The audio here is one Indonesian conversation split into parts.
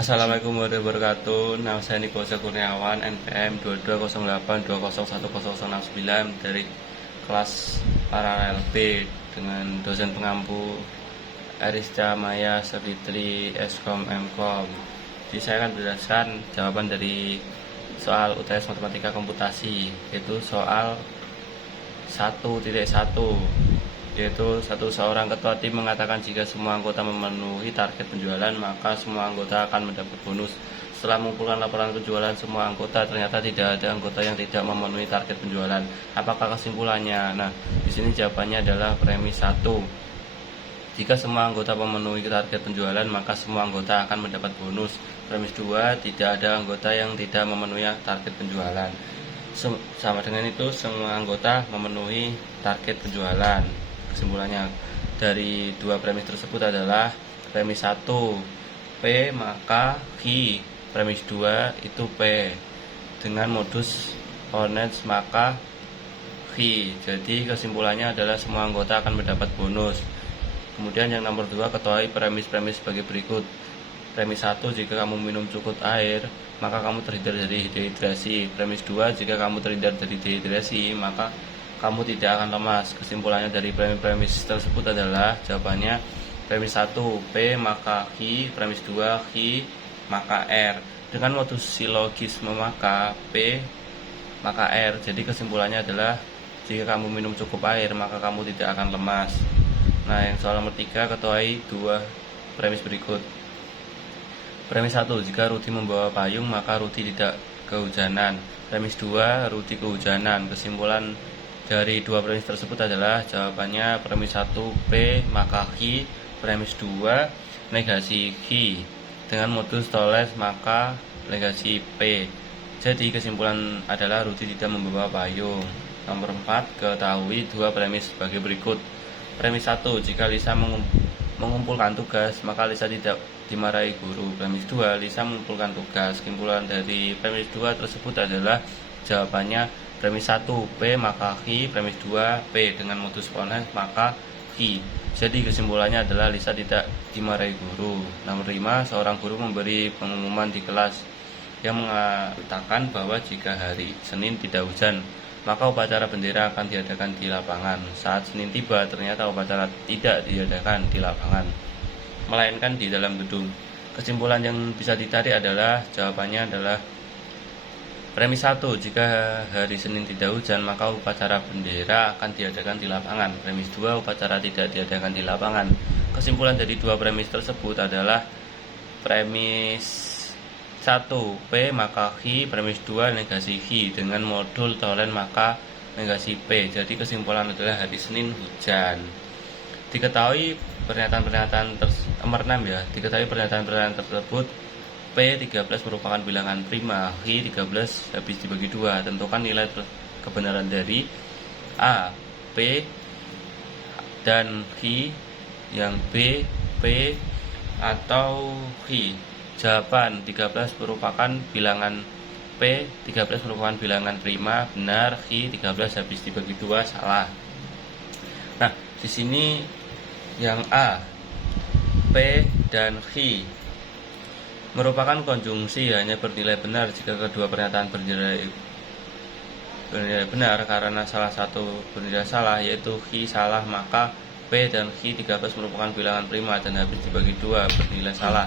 Assalamualaikum warahmatullahi wabarakatuh. Nama saya Niko Kurniawan, NPM 220820010069 dari kelas paralel B dengan dosen pengampu Arisca Maya Savitri Eskom Mkom. Jadi saya akan berdasarkan jawaban dari soal UTS Matematika Komputasi, yaitu soal 1.1, yaitu seorang ketua tim mengatakan jika semua anggota memenuhi target penjualan maka semua anggota akan mendapat bonus. Setelah mengumpulkan laporan penjualan semua anggota, ternyata tidak ada anggota yang tidak memenuhi target penjualan. Apakah kesimpulannya? Nah, di sini jawabannya adalah premis 1. Jika semua anggota memenuhi target penjualan maka semua anggota akan mendapat bonus. Premis 2, tidak ada anggota yang tidak memenuhi target penjualan. Sama dengan itu, semua anggota memenuhi target penjualan. Kesimpulannya dari dua premis tersebut adalah premis 1 P maka Q, premis 2 itu P dengan modus honest maka Q. Jadi kesimpulannya adalah semua anggota akan mendapat bonus. Kemudian yang nomor 2, ketahui premis-premis sebagai berikut. Premis 1, jika kamu minum cukup air maka kamu terhindar dari dehidrasi. Premis 2, jika kamu terhindar dari dehidrasi maka kamu tidak akan lemas. Kesimpulannya dari premis tersebut adalah jawabannya premis 1 P maka Q, premis 2 Q maka R. Dengan modus silogisme maka P maka R. Jadi kesimpulannya adalah jika kamu minum cukup air maka kamu tidak akan lemas. Nah, yang soal nomor 3, ketahui dua premis berikut. Premis 1, jika Rudi membawa payung maka Rudi tidak kehujanan. Premis 2, Rudi kehujanan. Kesimpulan dari dua premis tersebut adalah jawabannya premis 1 P maka Q, premis 2 negasi Q dengan modus toles maka negasi P. Jadi kesimpulan adalah Rudi tidak membawa payung. Nomor 4, ketahui dua premis sebagai berikut. Premis 1, jika Lisa mengumpulkan tugas maka Lisa tidak dimarahi guru. Premis 2, Lisa mengumpulkan tugas. Kesimpulan dari premis 2 tersebut adalah jawabannya premis 1 P maka Q, premis 2 P dengan modus honest maka Q. Jadi kesimpulannya adalah Lisa tidak dimarahi guru. Nomor 5, seorang guru memberi pengumuman di kelas yang mengatakan bahwa jika hari Senin tidak hujan maka upacara bendera akan diadakan di lapangan. Saat Senin tiba, ternyata upacara tidak diadakan di lapangan, melainkan di dalam gedung. Kesimpulan yang bisa ditarik adalah jawabannya adalah premis 1, jika hari Senin tidak hujan maka upacara bendera akan diadakan di lapangan. Premis 2, upacara tidak diadakan di lapangan. Kesimpulan dari dua premis tersebut adalah premis 1 P maka Q, premis 2 negasi Q dengan modul tolen maka negasi P. Jadi kesimpulan adalah hari Senin hujan. Diketahui pernyataan nomor 6 ya. Diketahui pernyataan tersebut P13 merupakan bilangan prima, Q13 habis dibagi 2. Tentukan nilai kebenaran dari A, P dan Q, yang B, P atau Q. Jawaban 13 merupakan bilangan P, 13 merupakan bilangan prima, benar. Q 13 habis dibagi 2 salah. Nah, di sini yang A, P dan Q merupakan konjungsi hanya bernilai benar jika kedua pernyataan bernilai benar karena salah satu bernilai salah, yaitu Q salah maka P dan Q 13 merupakan bilangan prima dan habis dibagi 2 bernilai salah.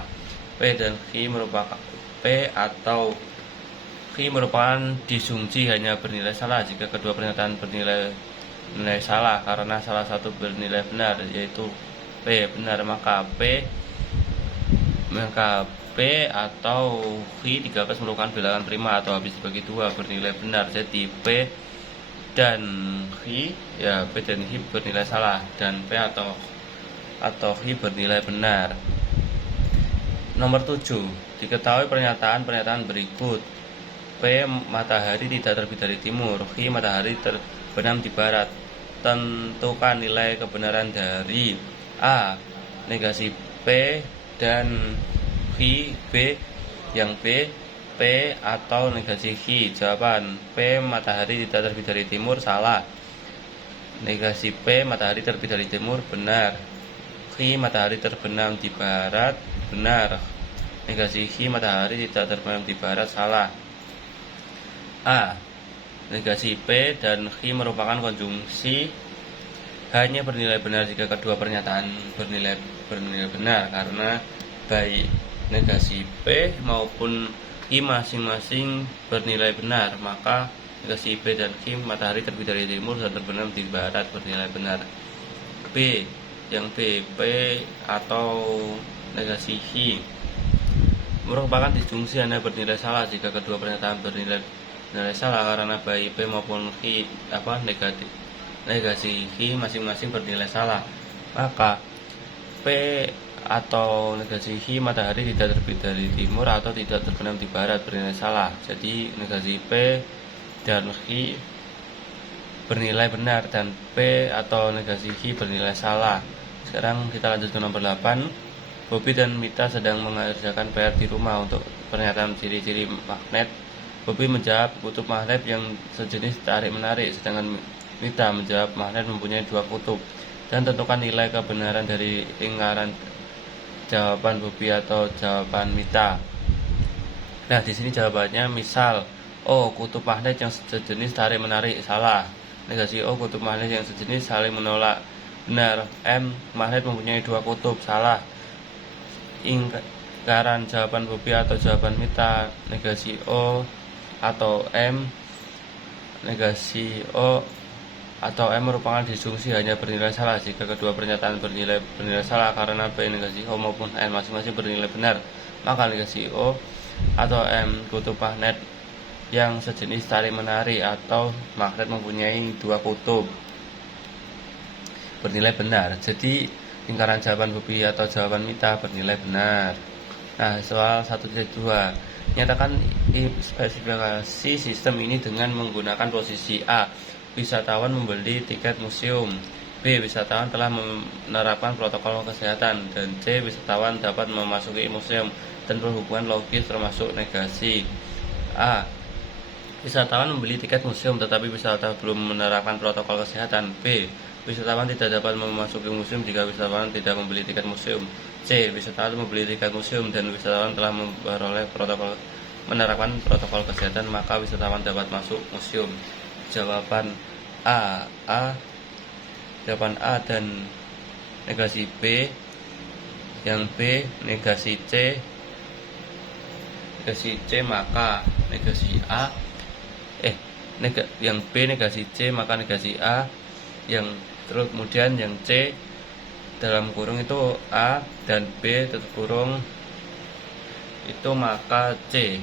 P dan Q merupakan P atau Q merupakan disjungsi hanya bernilai salah jika kedua pernyataan bernilai salah karena salah satu bernilai benar, yaitu P benar maka P atau Q 13 merupakan bilangan prima atau habis dibagi 2 bernilai benar. Jadi P dan Q ya P dan Q bernilai salah dan P atau Q bernilai benar. Nomor 7, diketahui pernyataan berikut. P matahari tidak terbit dari timur, Q matahari terbenam di barat. Tentukan nilai kebenaran dari A negasi P dan Q, B yang B, P atau negasi Q. Jawaban P matahari tidak terbit dari timur salah. Negasi P matahari terbit dari timur benar. Q matahari terbenam di barat benar. negasi Hi matahari tidak terbenam di barat salah. A. Negasi P dan Hi merupakan konjungsi hanya bernilai benar jika kedua pernyataan bernilai benar, karena baik negasi P maupun Hi masing-masing bernilai benar, maka negasi P dan Hi matahari terbit dari timur dan terbenam di barat bernilai benar. B. Yang P atau negasi Hi merupakan disjungsi hanya bernilai salah jika kedua pernyataan bernilai salah, karena baik P maupun Hi negasi Hi masing-masing bernilai salah, maka P atau negasi Hi matahari tidak terbit dari timur atau tidak terbenam di barat bernilai salah. Jadi negasi P dan Hi bernilai benar dan P atau negasi Hi bernilai salah. Sekarang kita lanjut ke nomor 8. Bobby dan Mita sedang mengerjakan PR di rumah untuk pernyataan ciri-ciri magnet. Bobby menjawab kutub magnet yang sejenis tarik-menarik, sedangkan Mita menjawab magnet mempunyai dua kutub, dan tentukan nilai kebenaran dari lingkaran jawaban Bobby atau jawaban Mita. Nah, di sini jawabannya misal O. Kutub magnet yang sejenis tarik-menarik salah. Negasi O. Kutub magnet yang sejenis saling menolak benar. M. Magnet mempunyai dua kutub salah. Lingkaran jawaban Bobby atau jawaban Mita. Negasi O atau M. Negasi O atau M merupakan disjungsi hanya bernilai salah jika kedua pernyataan bernilai salah, karena B negasi O maupun N masing-masing bernilai benar, maka negasi O atau M kutub magnet yang sejenis tarik-menarik atau magnet mempunyai dua kutub bernilai benar. Jadi lingkaran jawaban Bobby atau jawaban Mita bernilai benar. Nah, soal 1.2, nyatakan spesifikasi sistem ini dengan menggunakan posisi A. Wisatawan membeli tiket museum. B. Wisatawan telah menerapkan protokol kesehatan. Dan C. Wisatawan dapat memasuki museum dan berhubungan logis termasuk negasi. A. Wisatawan membeli tiket museum tetapi wisatawan belum menerapkan protokol kesehatan. B. Wisatawan tidak dapat memasuki museum jika wisatawan tidak membeli tiket museum. C. Wisatawan membeli tiket museum dan wisatawan telah menerapkan protokol kesehatan, maka wisatawan dapat masuk museum. Jawaban A. Jawaban A dan negasi B. Yang B negasi C. Negasi C maka negasi A. Yang B negasi C maka negasi A. Yang terus kemudian yang C dalam kurung itu A dan B tutup kurung itu maka C.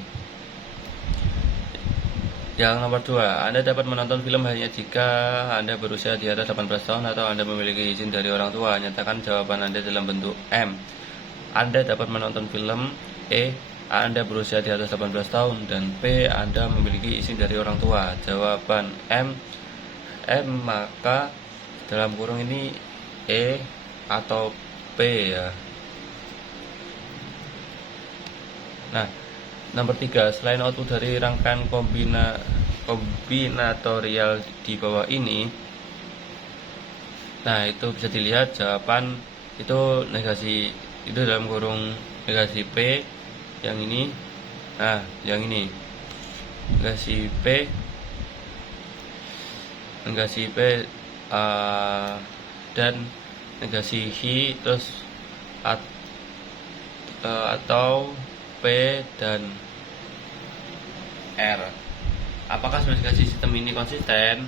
Yang nomor 2, Anda dapat menonton film hanya jika Anda berusia di atas 18 tahun atau Anda memiliki izin dari orang tua. Nyatakan jawaban Anda dalam bentuk M. Anda dapat menonton film. E. Anda berusia di atas 18 tahun. Dan P. Anda memiliki izin dari orang tua. Jawaban M maka dalam kurung ini E atau P ya. Nah, nomor 3, selain output dari rangkaian kombinatorial di bawah ini, nah itu bisa dilihat jawaban itu negasi, itu dalam kurung negasi P yang ini. Nah, yang ini negasi P dan negasi Hi terus atau P dan R. Apakah spesifikasi sistem ini konsisten?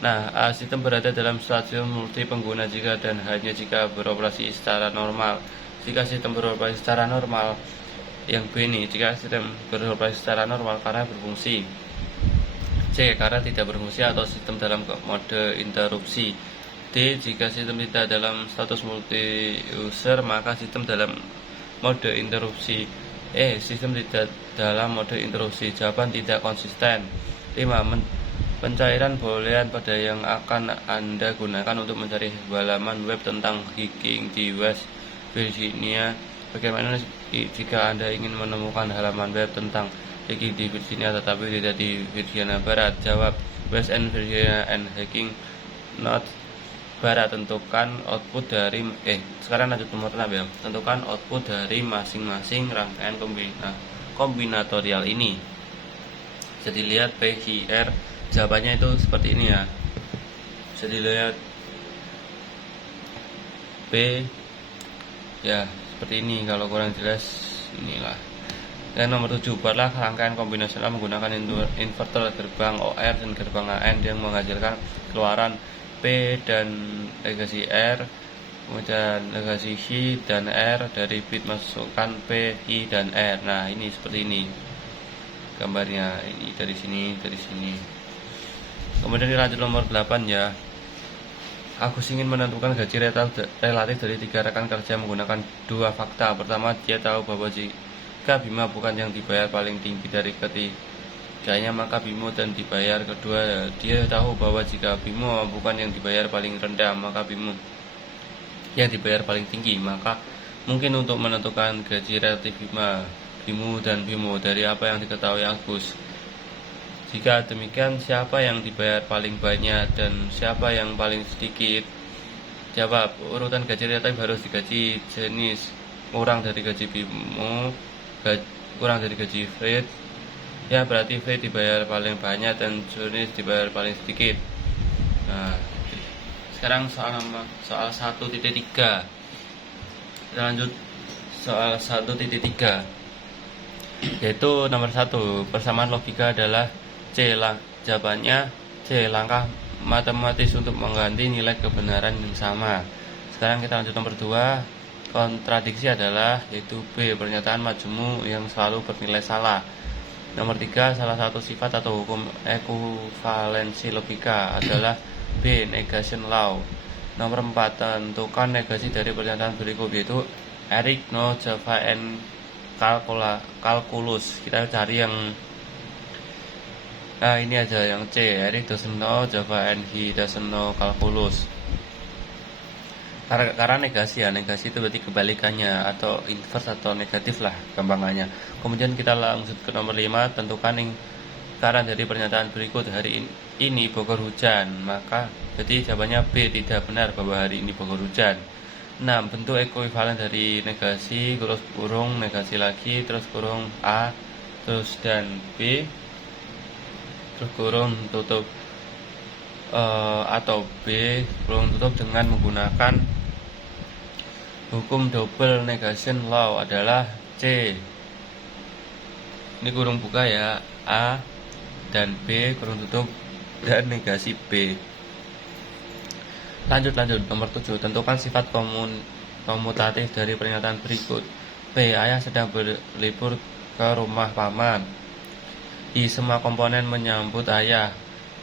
Nah, sistem berada dalam stasiun multi pengguna jika dan hanya jika beroperasi secara normal. Jika sistem beroperasi secara normal, yang B ini, jika sistem beroperasi secara normal karena berfungsi. C. Karena tidak berfungsi atau sistem dalam mode interupsi. D. Jika sistem tidak dalam status multi user, maka sistem dalam mode interupsi. E. Sistem tidak dalam mode interupsi. Jawaban tidak konsisten. 5. Pencairan boolean pada yang akan Anda gunakan untuk mencari halaman web tentang hiking di West Virginia. Bagaimana jika Anda ingin menemukan halaman web tentang hiking di Virginia tetapi tidak di Virginia Barat? Jawab, West and Virginia and hiking not barat. Tentukan output dari sekarang lanjut nomor 6 ya. Tentukan output dari masing-masing rangkaian kombinatorial ini. Jadi lihat P, Q, R, jawabannya itu seperti ini ya. Jadi lihat P ya seperti ini, kalau kurang jelas inilah. Dan nomor 7, buatlah rangkaian kombinasional menggunakan inverter gerbang OR dan gerbang AN yang menghasilkan keluaran P dan negasi R, kemudian negasi Q dan R dari bit masukkan P, I, dan R. Nah ini seperti ini gambarnya, ini dari sini, dari sini. Kemudian dilanjut nomor 8 ya. Agus ingin menentukan gaji relatif dari 3 rekan kerja menggunakan 2 fakta. Pertama, dia tahu bahwa jika Bima bukan yang dibayar paling tinggi dari ketiganya, maka Bimo dan dibayar. Kedua, dia tahu bahwa jika Bimo bukan yang dibayar paling rendah, maka Bimo yang dibayar paling tinggi. Maka mungkin untuk menentukan gaji relatif Bimo dan Bimo dari apa yang diketahui Agus. Jika demikian, siapa yang dibayar paling banyak dan siapa yang paling sedikit? Jawab, urutan gaji relatif harus digaji jenis, kurang dari gaji Bimo, kurang dari gaji Fred. Ya berarti Fred dibayar paling banyak dan jenis dibayar paling sedikit. Nah, sekarang soal 1.3. Kita lanjut soal 1.3, yaitu nomor 1. Persamaan logika adalah jawabannya C. Langkah matematis untuk mengganti nilai kebenaran yang sama. Sekarang kita lanjut nomor 2. Kontradiksi adalah yaitu B. Pernyataan majmu yang selalu bernilai salah. Nomor 3. Salah satu sifat atau hukum ekuivalensi logika adalah B. Negation law. Nomor 4. Tentukan negasi dari pernyataan berikut, yaitu Eric no Java and calculus. Kita cari yang ini aja, yang C. Eric doesn't know Java and he doesn't know calculus. Karena negasi ya, negasi itu berarti kebalikannya atau inverse atau negatif lah gampangannya. Kemudian kita langsung ke nomor 5. Tentukan lingkaran dari pernyataan berikut. Hari ini Bogor hujan. Maka jadi jawabannya B. Tidak benar bahwa hari ini Bogor hujan. 6. Bentuk ekuivalen dari negasi, terus kurung, negasi lagi, terus kurung A, terus dan B, terus kurung tutup atau B kurung tutup dengan menggunakan hukum double negation law adalah C. Ini kurung buka ya, A dan B kurung tutup dan negasi B. Lanjut nomor 7. Tentukan sifat komutatif dari pernyataan berikut. B. Ayah sedang berlibur ke rumah paman. I. Semua komponen menyambut ayah.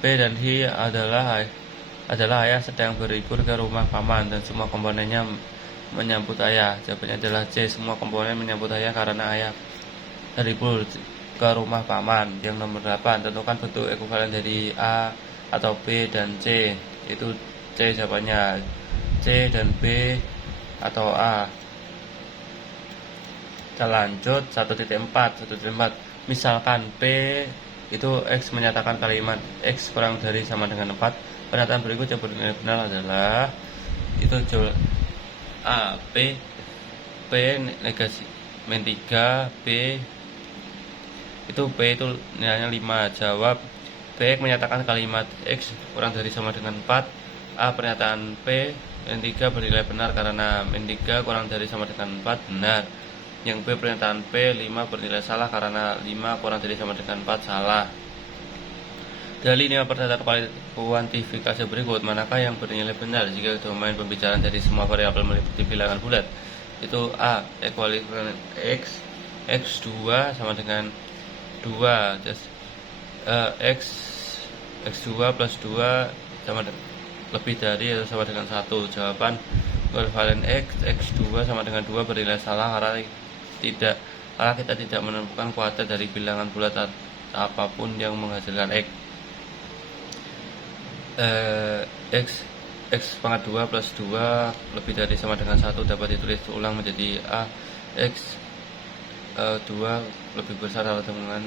B dan Hi adalah ayah sedang berlibur ke rumah paman dan semua komponennya menyambut ayah. Jawabannya adalah C. Semua komponen menyambut ayah karena ayah berlibur ke rumah paman. Yang nomor 8. Tentukan bentuk ekuivalen dari A atau B dan C. Itu C jawabannya, C dan B atau A. Kita lanjut 1.4. Misalkan P itu X menyatakan kalimat X kurang dari sama dengan 4. Pernyataan berikut yang benar adalah itu A. P negasi min 3, B itu P itu nilainya 5. Jawab, P menyatakan kalimat X kurang dari sama dengan 4. A. Pernyataan P min 3 bernilai benar karena min 3 kurang dari sama dengan 4 benar. Yang B. Pernyataan P 5 bernilai salah karena 5 kurang dari sama dengan 4 salah. Dari 5 pernyataan kuantifikasi berikut, manakah yang bernilai benar jika domain pembicaraan dari semua variabel meliputi bilangan bulat? Itu A. Ekuivalen X2 sama dengan 2, X2 plus 2 sama dengan lebih dari atau sama dengan 1. Jawaban ekuivalen X2 sama dengan 2 bernilai salah karena kita tidak menemukan kuadrat dari bilangan bulat apapun yang menghasilkan X pangkat 2 plus 2 lebih dari sama dengan 1 dapat ditulis ulang menjadi A. X2 lebih besar atau dengan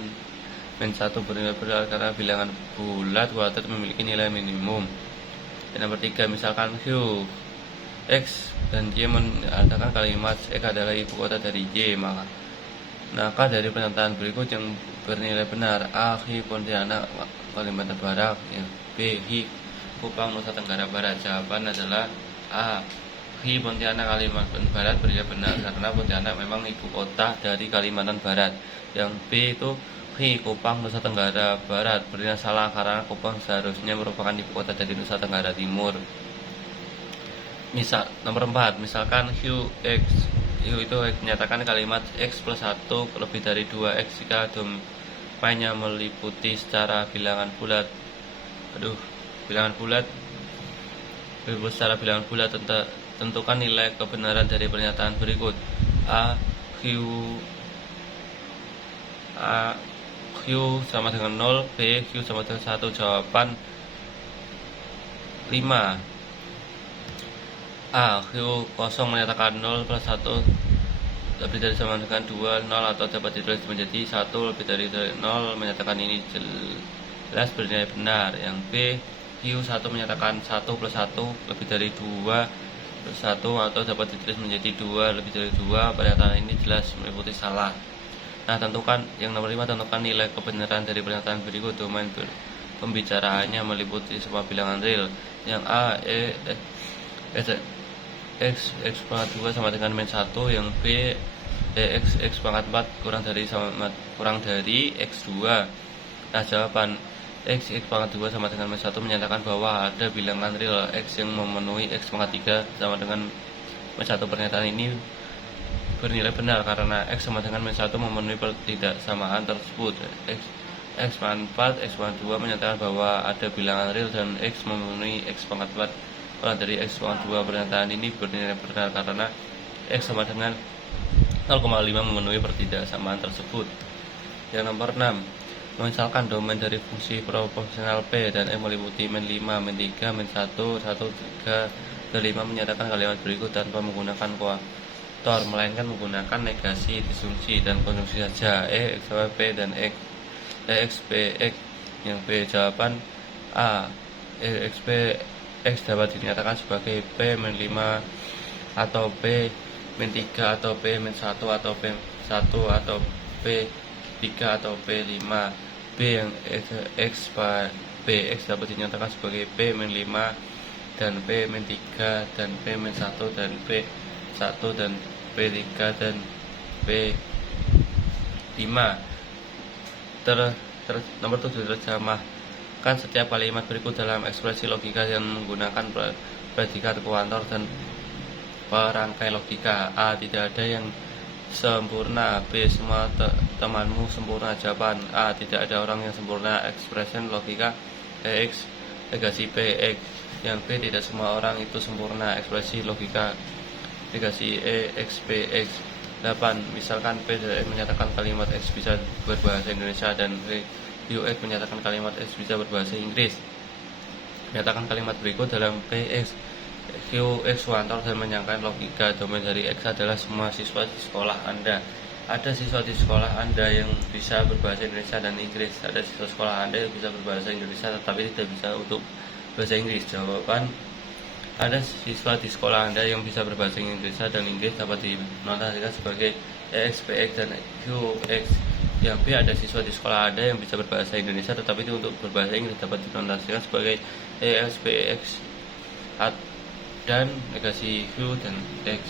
min 1 bernilai benar karena bilangan bulat kuadrat memiliki nilai minimum. Yang nomor 3, misalkan Q, X dan Y menyatakan kalimat X adalah ibu kota dari Y, maka dari pernyataan berikut yang bernilai benar: A. Hi Pontianak Kalimantan Barat, yang B. Hi Kupang Nusa Tenggara Barat. Jawaban adalah A. Hi Pontianak Kalimantan Barat bernilai benar karena Pontianak memang ibu kota dari Kalimantan Barat. Yang B itu Hi Kupang Nusa Tenggara Barat bernilai salah karena Kupang seharusnya merupakan ibu kota dari Nusa Tenggara Timur. Misal nomor 4, misalkan Q itu menyatakan kalimat X plus 1 lebih dari 2X jika domainnya meliputi secara bilangan bulat. Secara bilangan bulat, tentukan nilai kebenaran dari pernyataan berikut. A. Q sama dengan 0, B. Q sama dengan 1. Jawaban 5. A. Q kosong menyatakan 0 plus 1 lebih dari sama dengan 2, 0 atau dapat ditulis menjadi 1 lebih dari 0 menyatakan ini jelas bernilai benar. Yang B. Q 1 menyatakan 1 plus 1 lebih dari 2 plus 1 atau dapat ditulis menjadi 2 lebih dari 2. Pernyataan ini jelas meliputi salah. Nah, yang nomor 5, tentukan nilai kebenaran dari pernyataan berikut. Domain pembicaraannya meliputi semua bilangan real. Yang A. X pangkat 2 sama dengan min 1. Yang B. X pangkat 4 kurang dari X2. Nah, jawaban X pangkat 2 sama dengan min 1 menyatakan bahwa ada bilangan real X yang memenuhi X pangkat 3 sama dengan min 1. Pernyataan ini bernilai benar karena X sama dengan min 1 memenuhi pertidaksamaan tersebut. X pangkat 4, X pangkat 2 menyatakan bahwa ada bilangan real dan X memenuhi X pangkat 4 dari X pangkat 2. Pernyataan ini bernilai benar karena X sama dengan 0,5 memenuhi pertidaksamaan tersebut. Yang nomor 6, misalkan domain dari fungsi proporsional P dan M meliputi min 5, min 3, min 1, 1, 3, dan 5 menyatakan kalimat berikut tanpa menggunakan kuator, melainkan menggunakan negasi, disjungsi, dan konjungsi saja. X sama P dan X, X, P, X. Yang B, jawaban A. X, P, X dapat dinyatakan sebagai P min 5 atau P min 3 atau P min 1 atau P 1 atau P 3 atau P 5. B yang X dapat dinyatakan sebagai P min 5 dan P min 3 dan P min 1 dan P 1 dan P 3 dan P 5. Nomor 7, terjemahkan setiap kalimat berikut dalam ekspresi logika yang menggunakan predikat kuantor dan perangkai logika. A. Tidak ada yang sempurna. B. Semua temanmu sempurna. Jawaban A. Tidak ada orang yang sempurna. Expression logika X negasi P X. Yang B. Tidak semua orang itu sempurna. Ekspresi logika negasi E X P X. 8. Misalkan P dan M menyatakan kalimat X bisa berbahasa Indonesia dan X menyatakan kalimat X bisa berbahasa Inggris. Menyatakan kalimat berikut dalam PX. X wantor dan menyangkakan logika. Domain dari X adalah semua siswa di sekolah Anda. Ada siswa di sekolah Anda yang bisa berbahasa Indonesia dan Inggris. Ada siswa sekolah Anda yang bisa berbahasa Indonesia tetapi tidak bisa untuk bahasa Inggris. Jawaban, ada siswa di sekolah Anda yang bisa berbahasa Indonesia dan Inggris dapat dinotasikan sebagai EX, PX, dan QX. Yang B, ada siswa di sekolah Anda yang bisa berbahasa Indonesia tetapi untuk berbahasa Inggris dapat dinotasikan sebagai EX, PX, dan negasi Q dan X.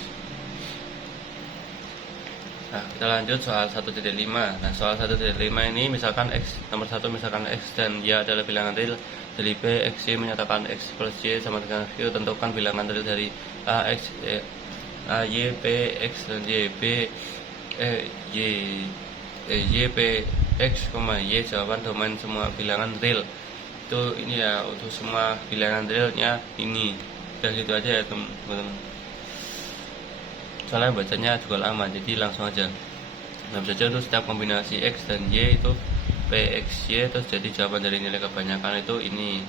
Nah, kita lanjut soal 1.5. Nah, soal 1.5 ini misalkan X, nomor 1, misalkan X dan Y adalah bilangan real dari P, X, Y menyatakan X plus Y sama dengan Q. Tentukan bilangan real dari A, X, A, Y, P, X, dan Y. B, Y, P, X, Y. Jawaban domain semua bilangan real itu ini ya, untuk semua bilangan realnya ini. Udah gitu aja ya teman-teman, soalnya bacanya juga lama jadi langsung aja. Nah, saja untuk setiap kombinasi X dan Y itu PXY, terus jadi jawaban dari nilai kebanyakan itu ini.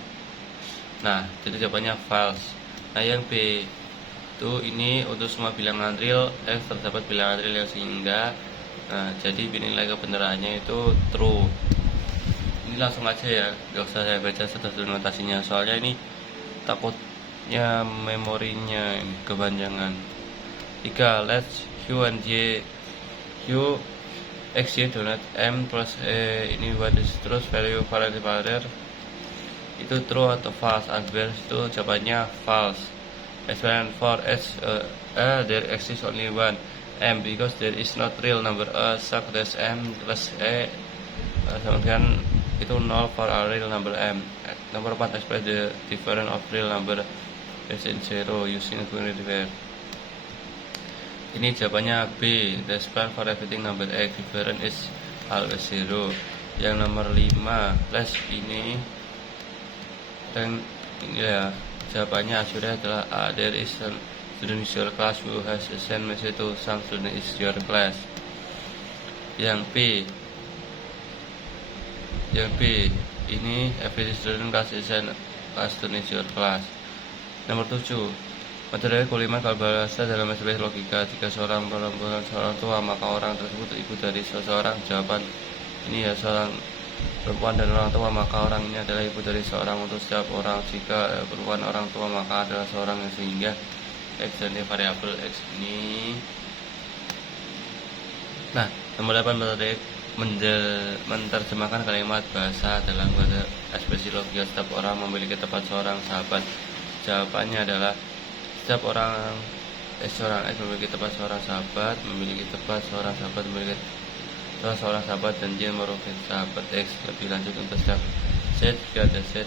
Nah, jadi jawabannya false. Nah, yang B itu ini untuk semua bilangan real X terdapat bilangan real yang sehingga, nah, jadi nilai kebenarannya itu true. Ini langsung aja ya, gak usah saya baca satu-satu notasinya soalnya ini takutnya memorinya kepanjangan. 3. Let's Q and Y Q X Y donat M plus ini what is truth value value itu true atau false. Adverse itu jawabannya false. Experiment for S there exists only one M because there is not real number such that M plus sama dengan itu 0 for a real number M. Nomor 4, express the difference of real number as in 0 using quantifier. Ini jawabannya B. The span for everything number X difference is always 0. Yang nomor 5, plus ini dan ini ya jawabannya sudah adalah A. There is a student in your class who has sent message to some student in your class. Yang B ini every student class is a student in your class. Nomor 7, materi kuliah kalau bahasa dalam aspek logika. Jika seorang perempuan seorang tua, maka orang tersebut ibu dari seseorang. Jawaban ini ya seorang perempuan dan orang tua, maka orang ini adalah ibu dari seorang untuk setiap orang. Jika perempuan orang tua, maka adalah seorang yang sehingga X dan variabel X ini. Nah, nomor 8, metode menerjemahkan kalimat bahasa dalam ekspresi logika. Setiap orang memiliki tempat seorang sahabat. Jawabannya adalah setiap orang seorang X memiliki tempat seorang sahabat, memiliki tempat seorang sahabat, memiliki tempat seorang sahabat, dan Y merupakan sahabat X. Lebih lanjut untuk setiap Z jika ada Z.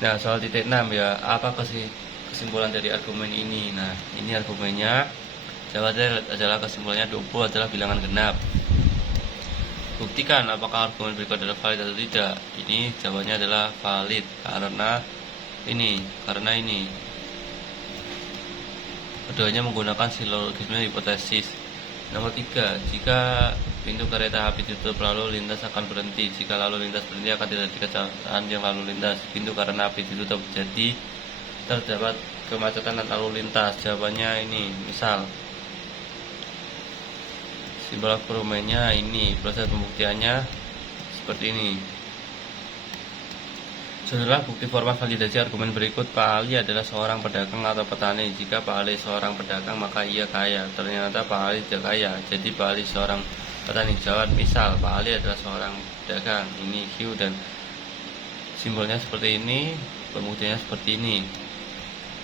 Nah soal titik 6 ya, apa kesimpulan dari argumen ini? Nah ini argumennya, jawabannya adalah kesimpulannya 20 adalah bilangan genap. Buktikan apakah argumen berikut adalah valid atau tidak. Ini jawabannya adalah valid karena ini keduanya menggunakan silogisme hipotesis. Nomor 3, jika pintu kereta api ditutup lalu lintas akan berhenti. Jika lalu lintas berhenti akan terjadi kecelakaan yang lalu lintas. Pintu karena api ditutup, jadi terdapat kemacetan dan lalu lintas. Jawabannya ini, misal simbol argumennya ini, proses pembuktiannya seperti ini. Setelah bukti formal validasi argumen berikut, Pak Ali adalah seorang pedagang atau petani. Jika Pak Ali seorang pedagang, maka ia kaya. Ternyata Pak Ali tidak kaya, jadi Pak Ali seorang petani. Jawab misal, Pak Ali adalah seorang pedagang. Ini Q dan simbolnya seperti ini, pembuktiannya seperti ini.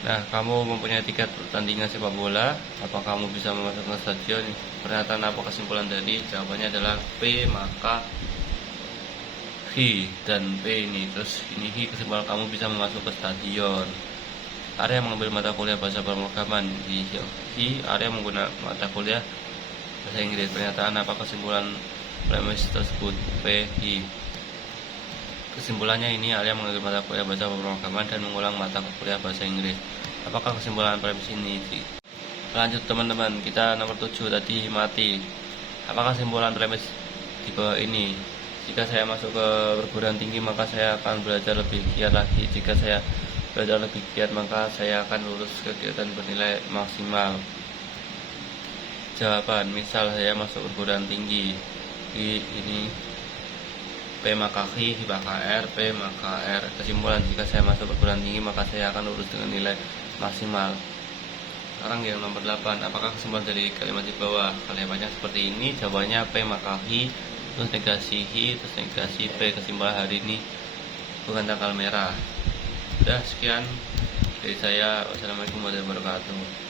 Nah, kamu mempunyai tiket pertandingan sepak bola. Apa kamu bisa memasukkan stadion? Pernyataan apa kesimpulan dari? Jawabannya adalah P, maka Hi dan P ini. Terus ini Hi, kesimpulan kamu bisa masuk ke stadion. Area mengambil mata kuliah bahasa pemrograman. Hi, area menggunakan mata kuliah bahasa Inggris. Pernyataan apa kesimpulan premis tersebut? P, Hi. Kesimpulannya ini, area mengambil mata kuliah bahasa pemrograman dan mengulang mata kuliah bahasa Inggris. Apakah kesimpulan premis ini? Lanjut teman-teman, kita nomor 7 tadi mati. Apakah kesimpulan premis di bawah ini? Jika saya masuk ke perguruan tinggi, maka saya akan belajar lebih giat lagi. Jika saya belajar lebih giat, maka saya akan lulus kegiatan bernilai maksimal. Jawaban, misal saya masuk perguruan tinggi, ini P maka Q, maka R, P maka R. Kesimpulan, jika saya masuk perguruan tinggi, maka saya akan lulus dengan nilai maksimal. Sekarang yang nomor 8, apakah kesimpulan dari kalimat di bawah? Kalimatnya seperti ini, jawabannya P maka Q, terus negasi Q, terus negasi P. Kesimpulan hari ini bukan tanggal merah. Udah, sekian dari saya. Wassalamualaikum warahmatullahi wabarakatuh.